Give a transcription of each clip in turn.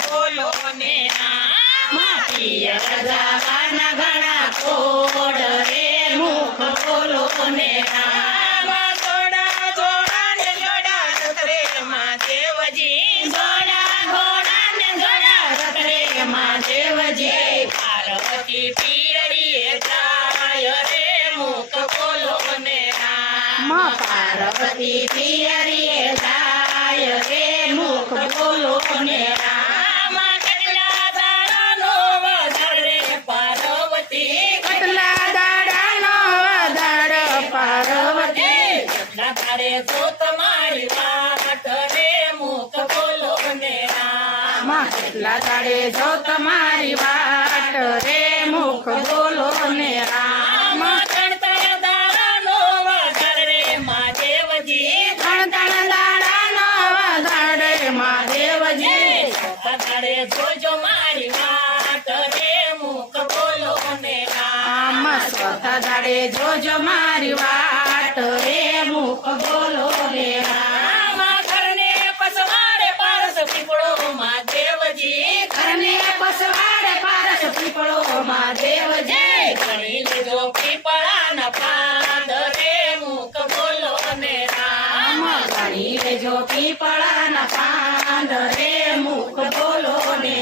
બોલો ને પિયર જવાના ઘણા કોડ રે મુખ બોલો ને જોડા જોડા ને જોડા રખરે મહાદેવજી જોડા ઘોડા ને જોડા રખરે મહાદેવજી પાર્વતી પિયરીએ જાય રે મુખ બોલો ને પાર્વતી પિયરીએ જાય રે મુખ બોલો ને કેટલા દાડાનો વધાર રે પાર્વતી કેટલા દાડાનો વધાર પાર્વતી કેટલા તારે જો તમારી વાત રે મુખ બોલો ને કેટલા તારે જો તમારી વાત રે મુખ બોલો ને જોજો મારી વાત રે મુખ બોલો ને સ્વતા દાડે જોજો મારી વાત રે મુખ બોલો ને ઘરને પસવાડે પારસ પીપળો મહાદેવજી ઘરને પસવાડે પારસ પીપળો મહાદેવજી ગણી લેજો પીપળાના પાદ રે મુખ બોલો ને ગણી લેજો પીપળાના પાદ રે મુખ બોલો ને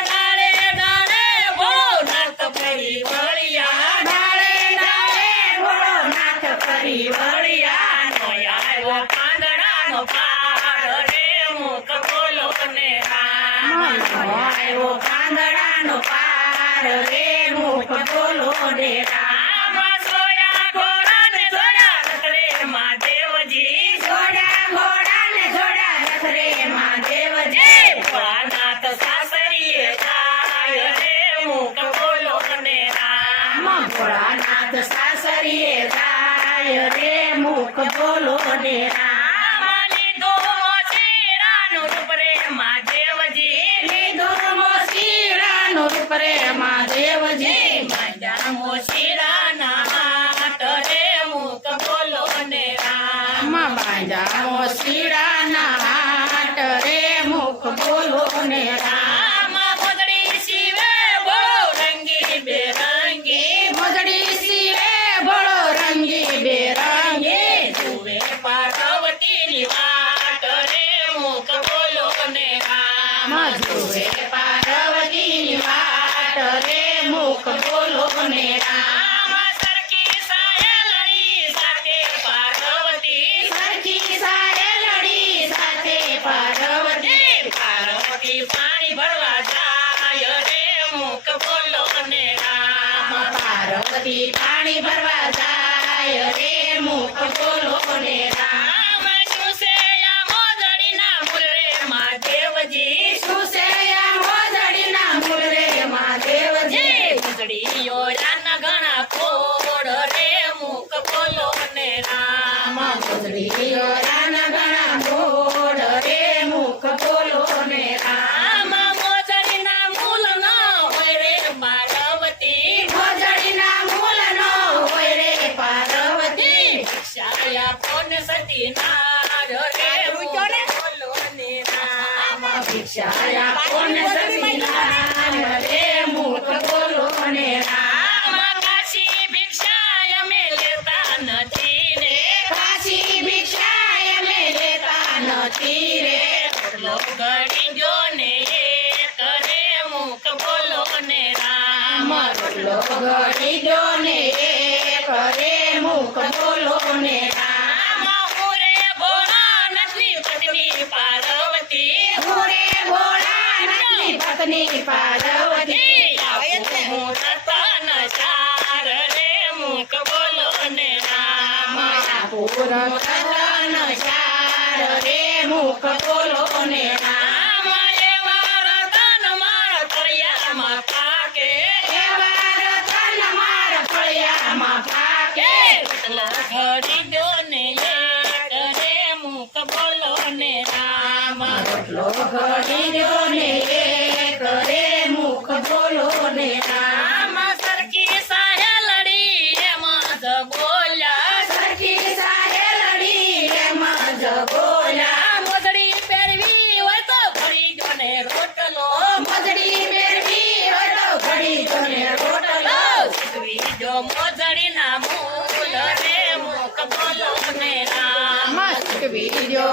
ડાળે ડાળે ભોળો નાથ ફરી વળિયા ડાળે ડાળે ભોળો નાથ ફરી વળિયા નો આવ્યો પાંદડાનો પાર રે મુખ બોલો ને આવ્યો પાંદડાનો પાર રે મુખ બોલો ને સોયા ઘોડા ને જોડા રખરે મહાદેવજી જોડા ઘોડા ને જોડા રખરે મહાદેવજી ભોળાનાથ સાસરીએ જાય રે મુખ બોલો ને ભોળાનાથ સાસરીએ જાય રે મુખ બોલો ને લીધો મોશીરાનું રૂપ રે મહાદેવજી લીધો મોશીરાનું રૂપ રે મહાદેવજી માંજા મોશીરાના હાથ રે મુખ બોલો ને માંજા મોશીરાના હાથ રે મુખ બોલો ને મોજડી શિવે ભોળો રંગી બેરંગી મોજડી શિવે ભોળો રંગી બેરંગી જુએ પાર્વતીની વાટ રે મુખ બોલો ને જુએ પાર્વતીની વાટ રે મુખ બોલો ને સરખી સાયલડી સાથે પાર્વતી સરખી સાયલડી સાથે પાર્વતી પાર્વતી પાણી ભરવા જાય રે મુખ બોલો ને પાર્વતી પાણી ભરવા જાય રે મુખ બોલો ને શું છે આ મોજડીના મૂળ રે મહાદેવજી શું છે આ મોજડીના મૂળ રે મહાદેવજી મોજડીઓ રાના ઘણા ફોડ રે મુખ બોલો ને મોજડીઓ રાના ઘણા ફોડ રે મુખ બોલો ને મોજડીના મૂળ ન હોય રે પાર્વતી મોજડીના મૂળ ન હોય રે પાર્વતી ભિક્ષાયા કોને સતી નાર રે બોલો ને ભિક્ષાયા કોને સતી નાર રે મુખ બોલો ને કાશી ભિક્ષાય અમે લેતા નથી રે કાશી ભિક્ષાય અમે લેતા નથી રે ઘડી જો ને કરે મુખ બોલો ને ઘડી જો ને કરે મુખ બોલો ને હુરે ભોળા નથી પત્ની પાર્વતી હુરે ભોળા નથી પત્ની પાર્વતી હું રતન ચાર રે મુખ બોલો ને પૂરન રતન ચાર રે મુખ બોલો ને એવા રતન મારા ફળિયામાં પાકે એવા રતન મારા ફળિયામાં પાકે ઘડી દો ને રે મુખ બોલો ને ઘડી દો ને રે મુખ બોલો ને સરખી સાહેલડી એમાં જ બોલ્યા સરખી સાહેલડી એમાં જ બોલ્યા મોજડી પહેરવી હોય તો ફરી ગયો ને રોજ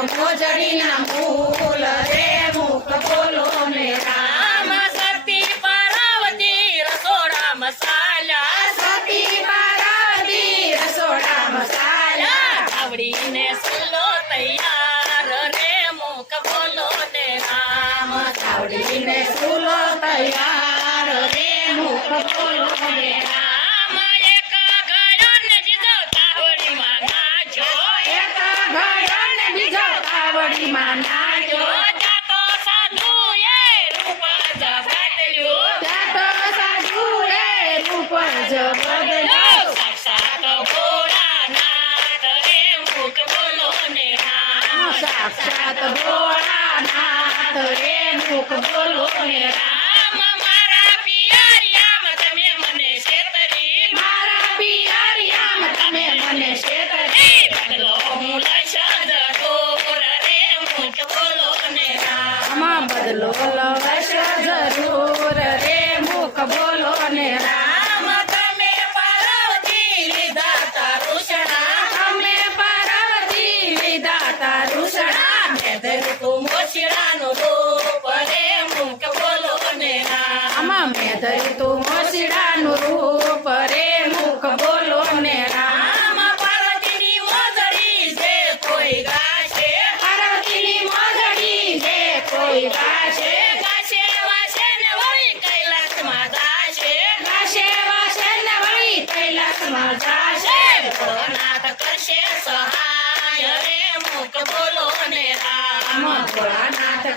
મોજડીના મૂલ રે મુખ બોલો ને રામ સતી પાર્વતી રસોડા મસાલા સતી પાર્વતી રસોડા મસાલા આવડીને સુલો તૈયાર રે મુખ બોલો ને રામ આવડીને સુલો તૈયાર રે મુખ બોલો ને રામ એક ગયો ને બીજો તાવડીમાં નાચો એક ગયો ને બીજો તાવડીમાં નાચો જાતો સાધુ એ રૂપ જબદલ્યું જાતો સાધુ એ રૂપ જબદલ્યું સાક્ષાત ભોળાનાથ રે મુખ બોલો ને રામ સાક્ષાત ભોળાનાથ રે મુખ બોલો ને રામ મારા પિયરિયામાં તમે મને છેતરી મારા પિયરિયામાં તમે મને છેતરી બદલો હું લઈશ જરૂર રે મુખ બોલો ને રામ બદલો લઈશ જરૂર રે મુખ બોલો ને રામ તમે પાર્વતી લીધા તારુષણા તમે પાર્વતી લીધા તારુષણા મેં ધર્યું તું મોશીડાનું રૂપ રે મુખ બોલો ને રામ મેં ધર્યું તું મોશીડાનું રૂપ રે મુખ બોલો ને રામ પાર્વતીની મોજડી છે કોઈ ગાશે પાર્વતીની મોજડી છે કોઈ ગાશે ગાશે વાશે ને વળી કૈલાસમાં જાશે ગાશે વાશે ને વળી કૈલાસમાં જાશે ભોળાનાથ કરશે સહાય રે મુખ બોલો ને રામ ભોળાનાથ